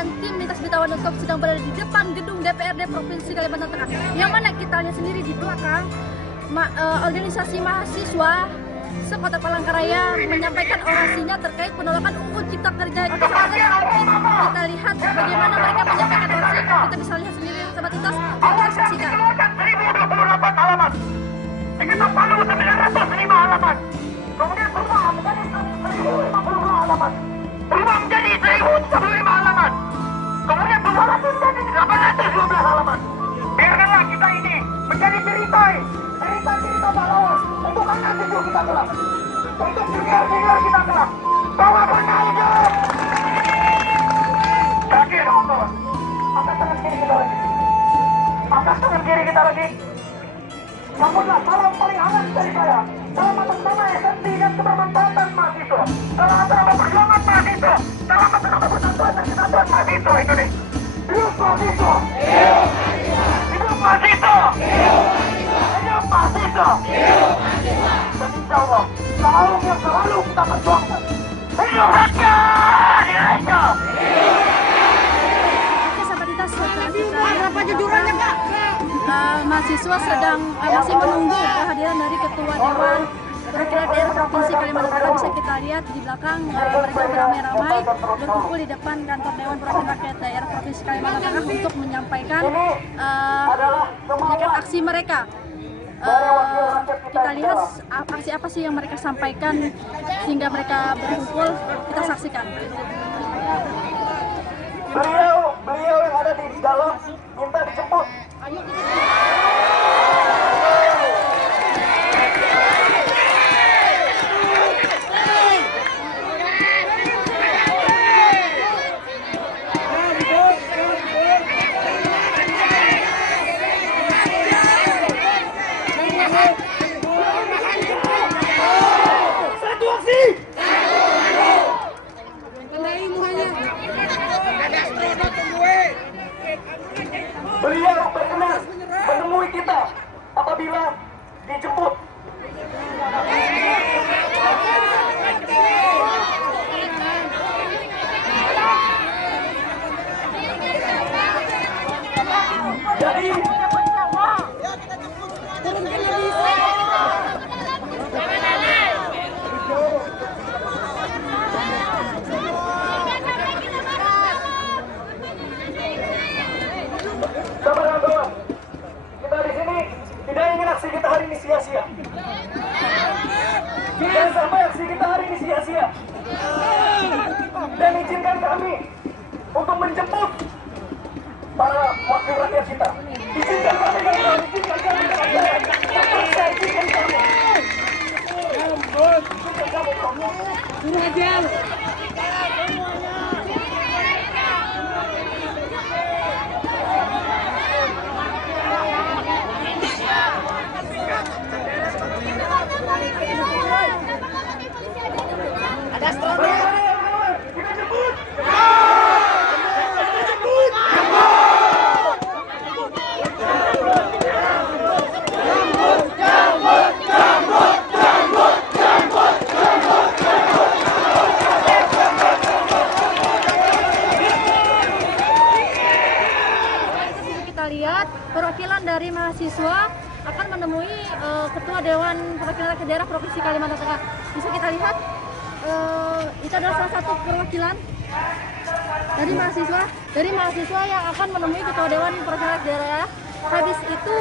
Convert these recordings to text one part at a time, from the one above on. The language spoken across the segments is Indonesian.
dan tim Lintas Bitawa.com sedang berada di depan gedung DPRD Provinsi Kalimantan Tengah. Yang mana kita lihat sendiri di belakang organisasi mahasiswa sekota Palangkaraya menyampaikan orasinya terkait penolakan UU Cipta Kerja. Oke, kita lihat bagaimana mereka menyampaikan orasi. Kita bisa lihat sendiri sahabat Lintas. Kita saksikan. 1028 halaman. Sekitar 905 halaman. Kemudian berubah menjadi 1052 halaman. Berubah menjadi 1035 halaman. Kemudian berubah lagi menjadi 812 halaman. Biarkanlah kita ini menjadi cerita pahlawan untuk anak cucu kita kelak, untuk junior kita kelak, bahwa pernah hidup. Kaki teman-teman, angkat tangan kiri kita lagi, angkat tangan kiri kita lagi. Sambutlah salam paling hangat dari saya. Salam atas nama esensi dan kebermanfaatan mahasiswa. Salam atas nama perjuangan mahasiswa. Salam atas nama persatuan dan kesatuan mahasiswa Indonesia. Hidup mahasiswa! Hidup mahasiswa! Hidup mahasiswa! Dan insya Allah, selalu kita perjuangkan. Hidup rakyat Indonesia! Oke, sahabat Lintas, berapa jujurannya Kak? Mahasiswa sedang masih menunggu kehadiran dari Ketua Dewan Perwakilan Daerah Provinsi Kalimantan Tengah. Bisa kita lihat di belakang mereka beramai-ramai berkumpul di depan kantor Dewan Perwakilan Rakyat Daerah Provinsi Kalimantan Tengah untuk menyampaikan aksi mereka. Kita lihat aksi apa sih yang mereka sampaikan sehingga mereka berkumpul. Kita saksikan. Beliau yang ada di dalam minta dijemput. Beliau berkenan menemui kita apabila dijemput. Jadi kawan-kawan, kita di sini tidak ingin aksi kita hari ini sia-sia. Jangan sampai aksi kita hari ini sia-sia. Dan izinkan kami untuk menjemput para wakil rakyat kita. Izinkan kami, izinkan kami. Terpaksa izinkan kami. Ada astronot. Kita jemput. Kita lihat perwakilan dari mahasiswa akan menemui Ketua Dewan Perwakilan Rakyat Daerah Provinsi Kalimantan Tengah. Bisa kita lihat itu adalah salah satu perwakilan dari mahasiswa yang akan menemui Ketua Dewan Perwakilan Rakyat Daerah. Habis itu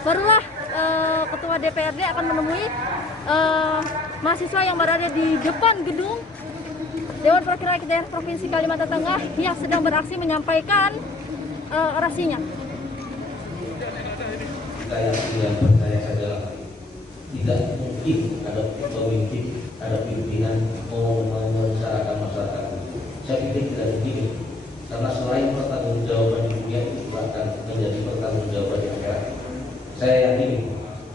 barulah Ketua DPRD akan menemui mahasiswa yang berada di depan gedung Dewan Perwakilan Rakyat Daerah Provinsi Kalimantan Tengah yang sedang beraksi menyampaikan orasinya. Yang percaya saja tidak mungkin ada pemimpin, ada pimpinan mau menyerahkan masyarakat. Saya pikir tidak begini, karena selain pertanggungjawaban di dunia itu akan menjadi pertanggungjawaban di akhirat. Saya yakin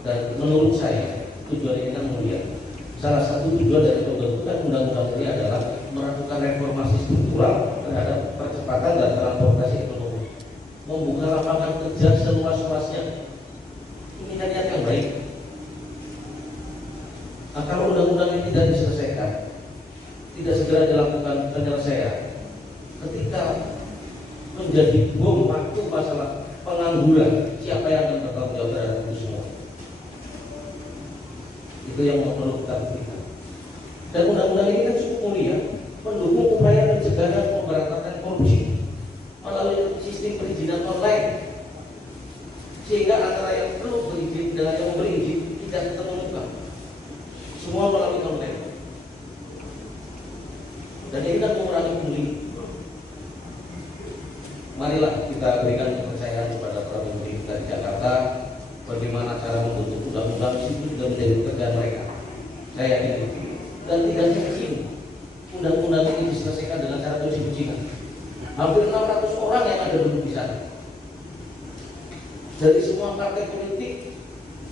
dan menurut saya tujuan ini kan mulia. Salah satu tujuan dari pembentukan undang-undang ini adalah melakukan reformasi struktural terhadap percepatan dan transportasi ekonomi, membuka lapangan kerja seluas-luasnya. Ini kan niat yang baik. Nah, kalau undang-undang ini tidak diselesaikan, tidak segera dilakukan penyelesaian, ketika menjadi bom waktu masalah pengangguran. Siapa yang akan bertanggung jawab terhadap itu semua? Itu yang perlu kita buktikan. Dan undang-undang ini kan cukup mulia, mendukung upaya pencegahan dan pemberantasan korupsi melalui sistem perizinan online, sehingga antara yang perlu berizin dan yang memberi izin tidak ketemu muka, semua melalui online. Dan ini kan mengurangi pungli. Marilah kita berikan kepercayaan kepada para pemimpin kita di Jakarta, bagaimana cara membentuk undang-undang itu juga menjadi pekerjaan mereka. Saya yakin itu. Dan tidak mungkin undang-undang ini diselesaikan dengan cara kunci-kuncian. Hampir 600 orang yang ada duduk di sana, dari semua partai politik,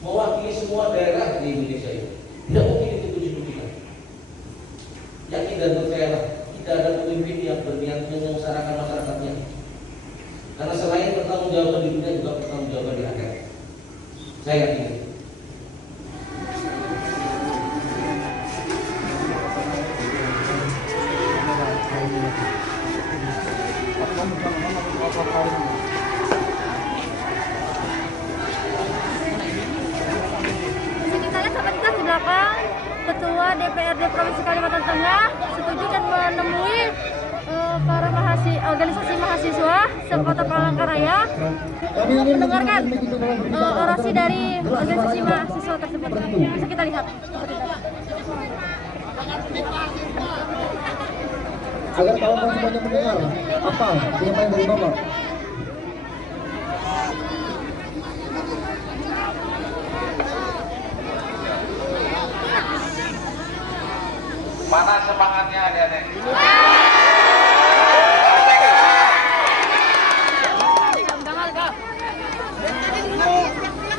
mewakili semua daerah di Indonesia ini. Tidak mungkin itu kunci-kuncian. Yakin dan percayalah, tidak ada pemimpin yang berniat menyengsarakan masyarakatnya. Karena selain pertanggungjawaban di dunia juga pertanggungjawaban di akhirat. Saya yakin. Kita lihat sahabat kita di belakang, Ketua DPRD Provinsi Kalimantan Tengah setuju dan menemui para organisasi mahasiswa sekota Palangkaraya untuk mendengarkan orasi dari organisasi mahasiswa tersebut. Bisa kita lihat. Agar kawan-kawan semuanya mendengar apa penyampaian dari Bapak. Mana semangatnya adik-adik?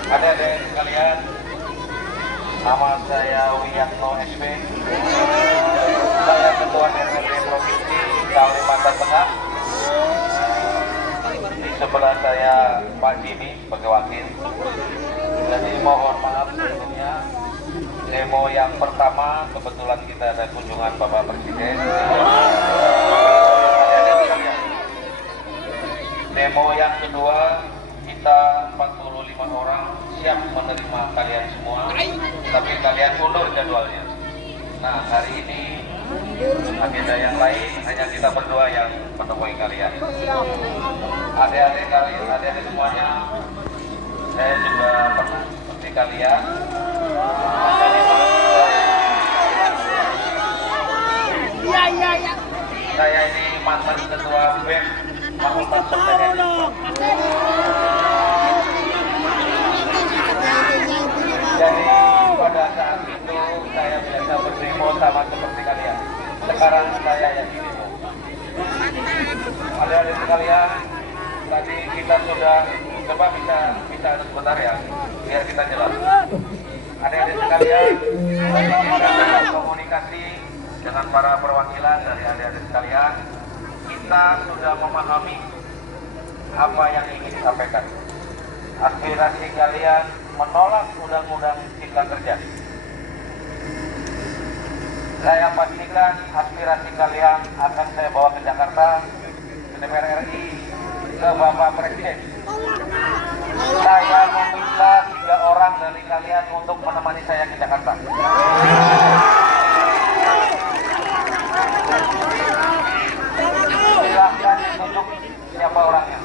Adik-adik sekalian, nama saya Wiyatno SP. Saya Ketua DPRD Provinsi Kalimantan Tengah. Di sebelah saya Pak Dini sebagai wakil. Jadi mohon maaf sebelumnya. Demo yang pertama kebetulan kita ada kunjungan Bapak Presiden. Demo yang kedua kita 45 orang siap menerima kalian semua, tapi kalian undur jadwalnya. Nah hari ini agenda yang lain hanya kita berdua yang menemui kalian. Adik-adik kalian, adik-adik semuanya, saya juga pernah seperti kalian. Saya ini mantan ketua BEM Fakultas Teknik. Jadi pada saat itu saya biasa berdemo sama seperti kalian. Sekarang saya yang demo. Adik-adik sekalian, tadi kita sudah coba bisa sebentar ya, biar kita jelas. Adik-adik sekalian, tadi kita sudah komunikasi dengan para perwakilan dari adik-adik sekalian. Kita sudah memahami apa yang ingin disampaikan. Aspirasi kalian menolak undang-undang cipta kerja. Saya pastikan aspirasi kalian akan saya bawa ke Jakarta, ke DPR RI, ke Bapak Presiden. Saya meminta 3 orang dari kalian untuk menemani saya ke Jakarta. Silahkan ditunjuk siapa orangnya,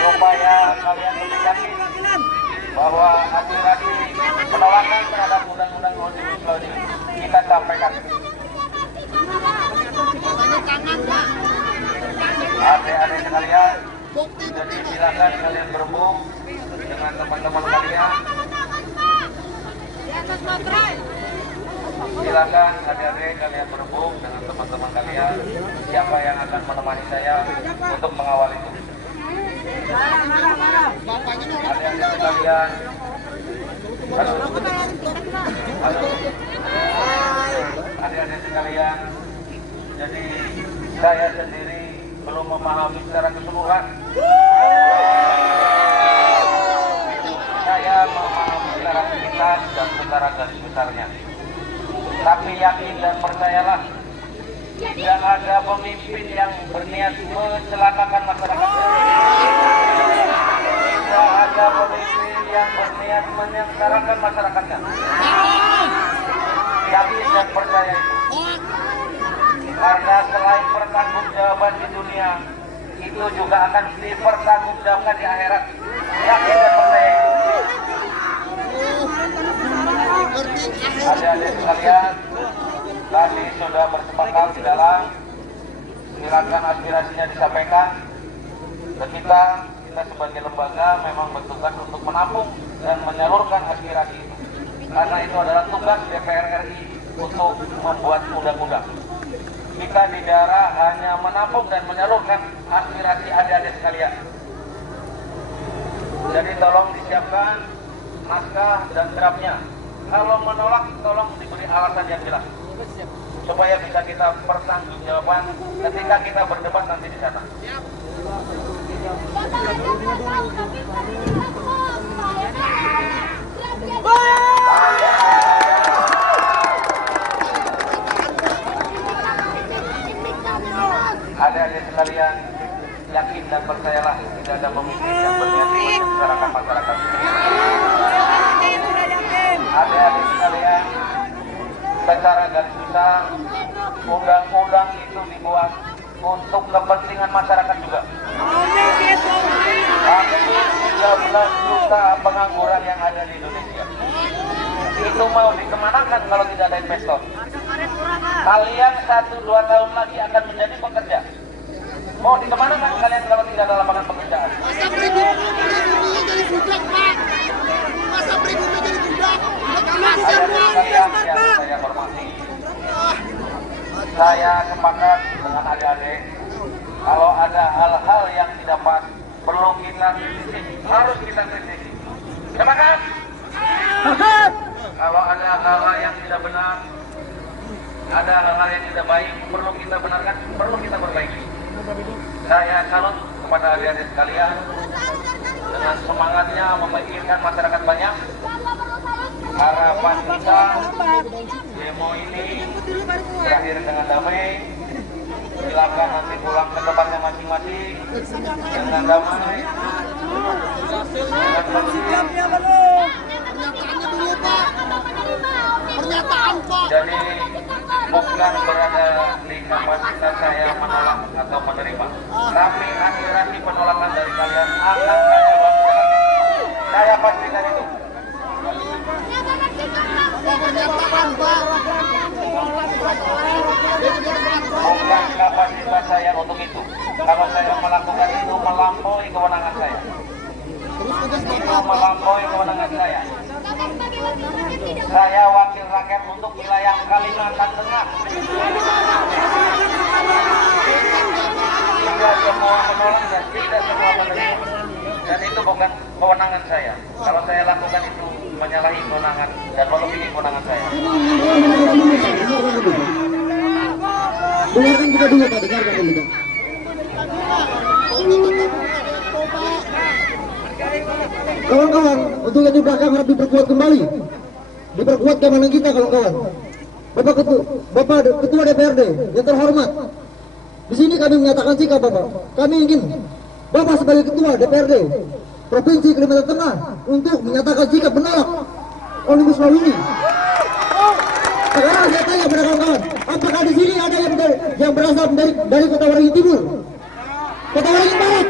supaya kalian lebih yakin bahwa aspirasi penolakan terhadap undang-undang Omnibus Law ini kita sampaikan. Adik-adik sekalian, jadi silakan kalian berembuk dengan teman-teman kalian. Silakan adik-adik kalian berembuk dengan teman-teman kalian. Siapa yang akan menemani saya untuk mengawal itu? Adik-adik sekalian. Adik-adik sekalian. Jadi saya sendiri belum memahami secara keseluruhan. Saya memahami secara sekitar dan secara garis besarnya. Tapi yakin dan percayalah, tidak ada pemimpin yang berniat mencelakakan masyarakat berniat menyengsarakan masyarakatnya. Yakin dan percaya itu. Karena selain pertanggungjawaban di dunia, itu juga akan dipertanggungjawabkan di akhirat. Yakin dan percaya itu. Adik-adik sekalian, tadi sudah bersepakat di dalam, silakan aspirasinya disampaikan. Dan kita sebagai lembaga memang bertugas untuk menampung dan menyalurkan aspirasi itu. Karena itu adalah tugas DPR RI untuk membuat undang-undang. Kita di daerah hanya menampung dan menyalurkan aspirasi adik-adik sekalian. Jadi tolong disiapkan naskah dan draftnya. Kalau menolak, tolong diberi alasan yang jelas supaya bisa kita pertanggungjawaban ketika kita berdebat nanti di sana. Adik-adik sekalian, yakin dan percayalah tidak ada pemimpin yang berniat menyengsarakan masyarakat. Adik-adik sekalian, secara garis besar, undang-undang itu dibuat untuk kepentingan masyarakat juga. Hampir 13 juta pengangguran yang ada di Indonesia. Itu mau dikemanakan kalau tidak ada investor? Kalian 1-2 tahun lagi akan menjadi pekerja. Mau dikemanakan kalian kalau tidak ada lapangan pekerjaan? Masa pribumi jadi budak, Pak. Masa pribumi jadi budak. Saya hormati. Saya sepakat dengan adik-adik. Kalau ada hal-hal yang tidak pas, perlu kita kritisi, harus kita kritisi. Sepakat? Kalau ada hal-hal yang tidak benar, ada hal-hal yang tidak baik, perlu kita benarkan, perlu kita perbaiki. Saya salut kepada adik-adik sekalian dengan semangatnya memikirkan masyarakat banyak. Harapan kita demo ini berakhir dengan damai. Silakan nanti pulang ke tempatnya masing-masing dengan damai. Jadi bukan berada di kapasitas saya menolak atau menerima, tapi aspirasi penolakan dari kalian akan saya lakukan. Saya pastikan itu. Bukan kapasitas saya untuk itu. Kalau saya melakukan itu melampaui kewenangan saya. Itu melampaui kewenangan saya. Saya wakil rakyat untuk wilayah Kalimantan Tengah. Tidak semua menolak dan tidak semua menerima. Dan itu bukan kewenangan saya. Kalau saya lakukan itu menyalahi kewenangan dan melebihi kewenangan saya. Dengarkan kita dulu, Pak. Dengarkan dulu, Pak. Kawan-kawan, untuk yang di belakang harus diperkuat kembali. Diperkuat keamanan kita, kawan-kawan. Bapak Ketua DPRD yang terhormat, di sini kami menyatakan sikap Bapak. Kami ingin Bapak sebagai Ketua DPRD Provinsi Kalimantan Tengah untuk menyatakan sikap menolak Omnibus Law ini. Sekarang saya tanya pada kawan-kawan, apakah di sini ada yang berasal dari Kota Waringin Timur, Kota Waringin Barat,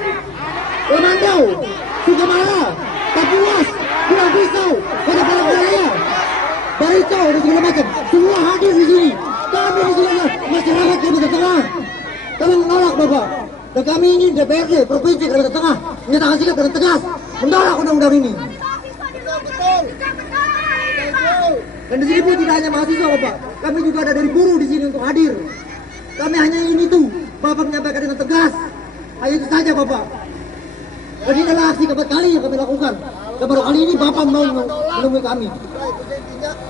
Lemandau, Sukamara, Kapuas, Pulau Pisau, Kota Palangkaraya, Barito, dan segala macam, semua hadir di sini. Kami di sini masyarakat Kalimantan Tengah. Kami menolak Bapak, dan kami ingin DPRD Provinsi Kalimantan Tengah menyatakan sikap dengan tegas menolak undang-undang ini. Dan di sini pun tidak hanya mahasiswa Bapak, kami juga ada dari buruh di sini untuk hadir. Kami hanya ingin itu, Bapak menyampaikan dengan tegas. Hanya itu saja Bapak. Dan ini adalah aksi keempat kali yang kami lakukan. Dan baru kali ini Bapak mau menemui kami.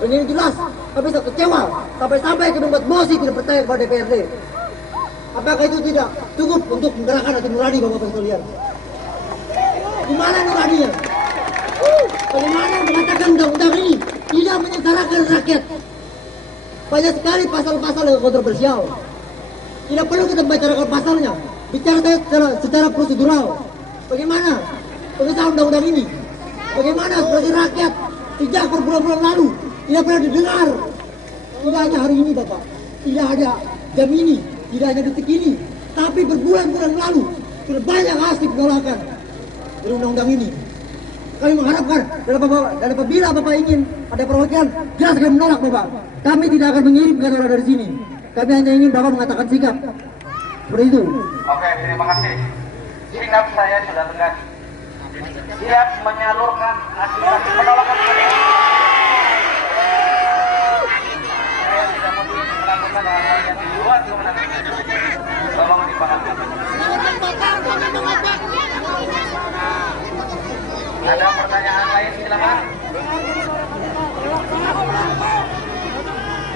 Dan ini jelas, kami sangat kecewa. Sampai-sampai kami membuat mosi tidak percaya kepada DPRD. Apakah itu tidak cukup untuk menggerakkan hati nurani Bapak sekalian? Di mana nuraninya? Bagaimana mengatakan undang-undang ini tidak menyengsarakan rakyat? Banyak sekali pasal-pasal yang kontroversial. Tidak perlu kita membicarakan pasalnya. Bicara secara prosedural. Bagaimana pengesahan undang-undang ini? Bagaimana aspirasi rakyat sejak berbulan-bulan lalu tidak pernah didengar. Tidak hanya hari ini Bapak, tidak ada jam ini, tidak hanya detik ini, tapi berbulan-bulan lalu sudah banyak aksi penolakan dari undang-undang ini. Kami mengharapkan dan apabila Bapak ingin ada perwakilan, jelas kami menolak Bapak. Kami tidak akan mengirimkan orang dari sini. Kami hanya ingin Bapak mengatakan sikap. Seperti itu. Oke, terima kasih. Sikap saya sudah tegas. Siap menyalurkan aspirasi penolakan ini. Saya tidak mungkin melakukan hal-hal yang di luar kewenangan. Tolong dipahami. Ada pertanyaan lain, silakan.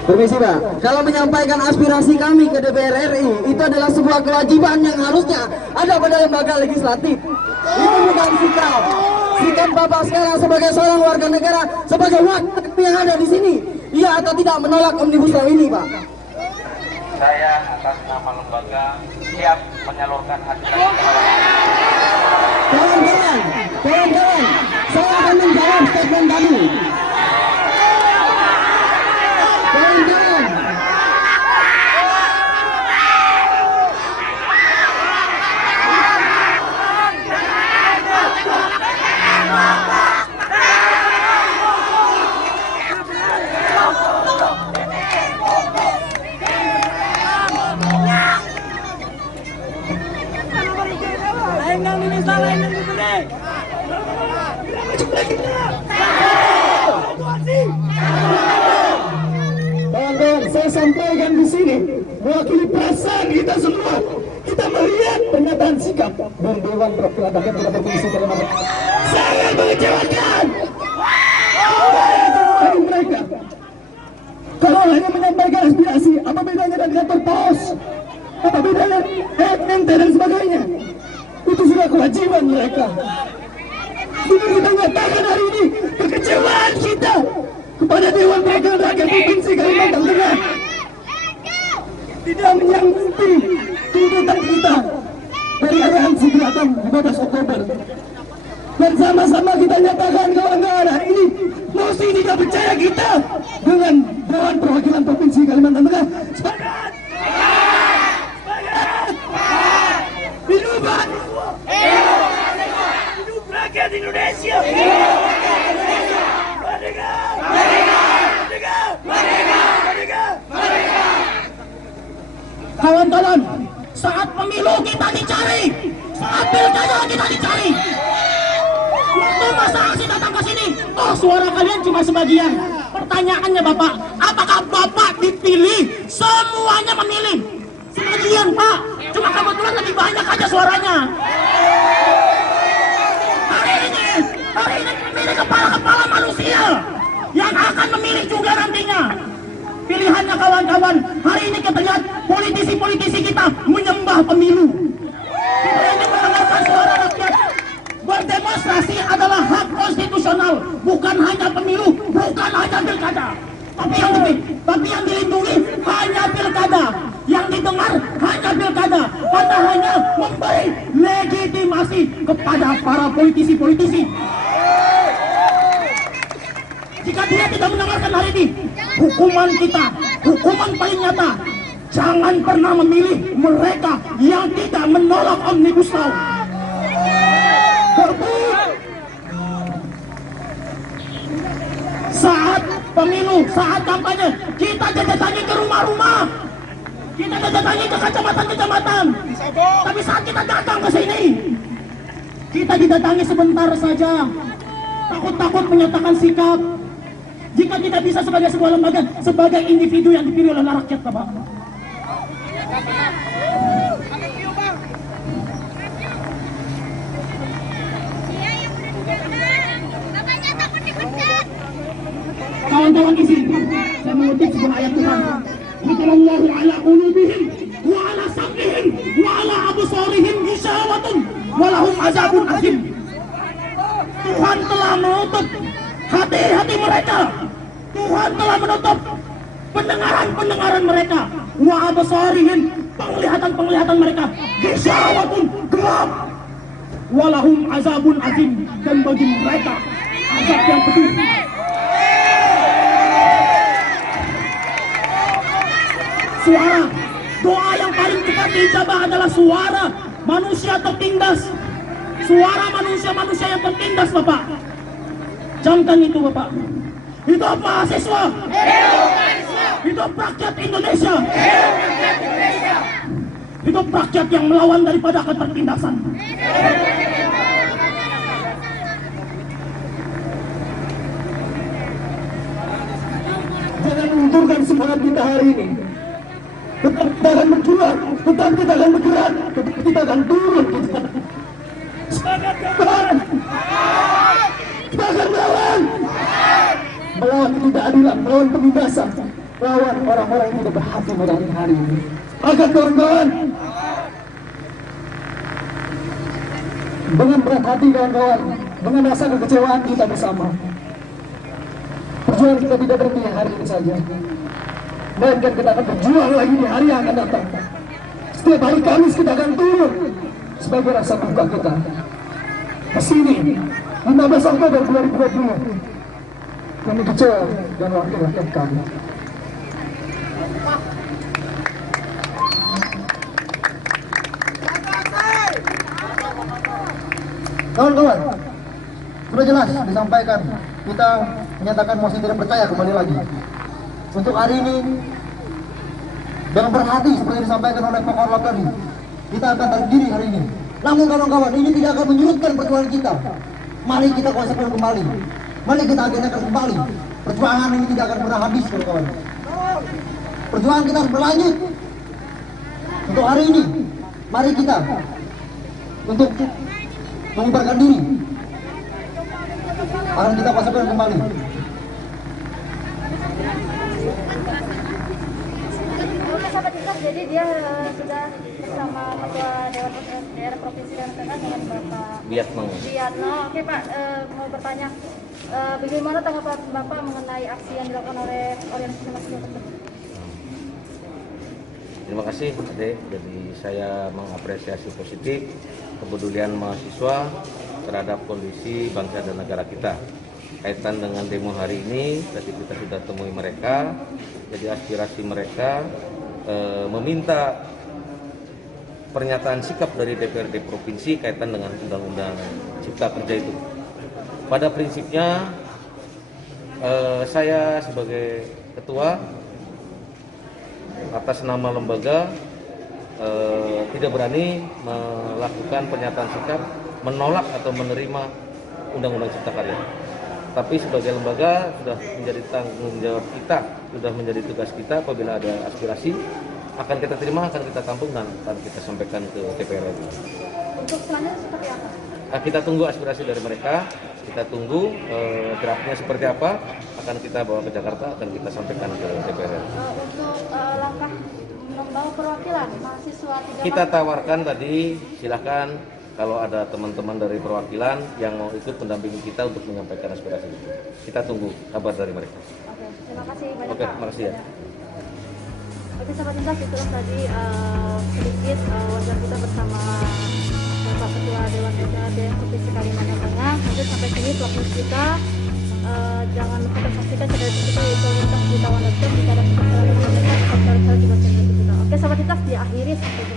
Permisi Pak, kalau menyampaikan aspirasi kami ke DPR RI itu adalah sebuah kewajiban yang harusnya ada pada lembaga legislatif. Itu bukan sikap Bapak sekarang sebagai seorang warga negara, sebagai wakil yang ada di sini, iya atau tidak menolak Omnibus Law ini Pak? Saya atas nama lembaga siap menyalurkan aspirasi. Kawan-kawan, saya akan menjawab statement tadi. Kawan-kawan, kawan-kawan, saya sampaikan di sini mewakili perasaan kita semua. Kita melihat pernyataan sikap dari Dewan Perwakilan Rakyat Daerah Provinsi Kalimantan sangat mengecewakan. Bagi mereka, kalau hanya menyampaikan aspirasi, apa bedanya dengan kantor pos? Apa bedanya MNT dan sebagainya? Itu sudah kewajiban mereka. Ini kita nyatakan hari ini kekecewaan kita kepada Dewan Perwakilan Rakyat Provinsi Kalimantan Tengah. Tidak menyanggupi tuntutan kita dari aliansi gerakan 15 Oktober. Dan sama-sama kita nyatakan kawan-kawan hari ini mesti tidak percaya kita dengan Dewan Perwakilan Provinsi Kalimantan Tengah. Sepakat! Sepakat! Hidup rakyat Indonesia! Merdeka! Merdeka! Merdeka! Kawan-kawan, saat pemilu kita dicari, saat pilkada kita dicari. Waktu masa aksi datang ke sini, oh suara kalian cuma sebagian. Pertanyaannya Bapak, apakah Bapak dipilih? Semuanya memilih. Sebagian Pak, cuma kebetulan lebih banyak aja suaranya. Hari ini memilih kepala-kepala manusia yang akan memilih juga nantinya. Pilihannya kawan-kawan, hari ini kita lihat politisi-politisi kita menyembah pemilu. Kita ingin mendengarkan suara rakyat. Berdemonstrasi adalah hak konstitusional, bukan hanya pemilu, bukan hanya pilkada. Tapi yang dilindungi hanya pilkada, yang didengar hanya pilkada. Kita hanya memberi legitimasi kepada para politisi-politisi. Jika dia tidak mendengarkan hari ini, hukuman kita, hukuman paling nyata, jangan pernah memilih mereka yang tidak menolak Omnibus Law. Saat pemilu, saat kampanye, kita datangi ke rumah-rumah, kita datangi ke kecamatan-kecamatan. Tapi saat kita datang ke sini, kita didatangi sebentar saja, takut-takut menyatakan sikap. Jika tidak bisa sebagai sebuah lembaga, sebagai individu yang dipilih oleh rakyat, Bapak. Kawan-kawan di sini, saya mengutip sebuah ayat Tuhan. Allahu ala qulubihim wa ala sam'ihim wa ala absarihim ghishawatun wa lahum azabun azim. Tuhan telah menutup hati-hati mereka. Tuhan telah menutup pendengaran mereka. Wa absarihim, penglihatan mereka. Ghishawatun, gelap. Wa lahum azabun azim, dan bagi mereka azab yang pedih. Suara, doa yang paling cepat diijabah adalah suara manusia tertindas. Suara manusia-manusia yang tertindas, Bapak. Camkan itu, Bapak. Hidup mahasiswa. Hidup rakyat Indonesia. Hidup rakyat yang melawan daripada ketertindasan. Jangan lunturkan semangat kita hari ini. Tetap kita akan berjuang, tetap kita akan bergerak, tetap kita akan turun. Semangat kawan! Kita akan melawan ketidakadilan, melawan penindasan, melawan orang-orang yang tidak berhati pada hari ini. Agar kawan-kawan dengan berat hati kawan-kawan, dengan rasa kekecewaan kita bersama, perjuangan kita tidak berhenti hari ini saja, melainkan kita akan berjuang lagi di hari yang akan datang. Setiap hari Kamis kita akan turun sebagai rasa duka kita. Kesini 15 Oktober 2020 kami kecewa dan waktu rakyat kami. Kawan-kawan, sudah jelas disampaikan, kita menyatakan mosi tidak percaya kembali lagi. Untuk hari ini, dengan berhati seperti disampaikan oleh Pak Orlap tadi, kita akan terdiri hari ini. Namun kawan-kawan, ini tidak akan menyurutkan perjuangan kita. Mari kita konsekuensi kembali. Mari kita agendakan kembali. Perjuangan ini tidak akan pernah habis, kawan-kawan. Perjuangan kita harus berlanjut. Untuk hari ini, mari kita untuk mengubarkan diri. Akan kita konsekuensi kembali. Sahabat Intas, jadi dia sudah bersama Ketua Dewan Daerah Provinsi Kalimantan Tengah dengan Bapak Biatno. Oke Pak, mau bertanya, bagaimana tanggapan Bapak mengenai aksi yang dilakukan oleh organisasi mahasiswa tersebut? Terima kasih, Ade. Jadi saya mengapresiasi positif kepedulian mahasiswa terhadap kondisi bangsa dan negara kita. Kaitan dengan demo hari ini, tadi kita sudah temui mereka. Jadi aspirasi mereka meminta pernyataan sikap dari DPRD Provinsi kaitan dengan Undang-Undang Cipta Kerja itu. Pada prinsipnya, saya sebagai ketua atas nama lembaga tidak berani melakukan pernyataan sikap menolak atau menerima Undang-Undang Cipta Karya. Tapi sebagai lembaga sudah menjadi tanggung jawab kita, sudah menjadi tugas kita apabila ada aspirasi akan kita terima, akan kita tampung dan akan kita sampaikan ke DPR. Untuk selanjutnya seperti apa? Kita tunggu aspirasi dari mereka, kita tunggu draftnya seperti apa, akan kita bawa ke Jakarta, akan kita sampaikan ke DPR. Untuk langkah membawa perwakilan mahasiswa kita tawarkan tadi, silahkan kalau ada teman-teman dari perwakilan yang mau ikut mendampingi kita untuk menyampaikan aspirasi itu. Kita tunggu kabar dari mereka. Oke, terima kasih banyak. Oke, Pak. terima kasih ya. Oke, sahabat Intas, itulah tadi sedikit wawancara kita bersama Bapak Ketua Dewan DPRD Provinsi Kalimantan Tengah. Mungkin sampai sini vlog news kita. Jangan lupa saksikan channel kita yaitu Lintas Berita One.com. Jika ada sesuatu yang kita, oke, sahabat Intas diakhiri sampai jumpa.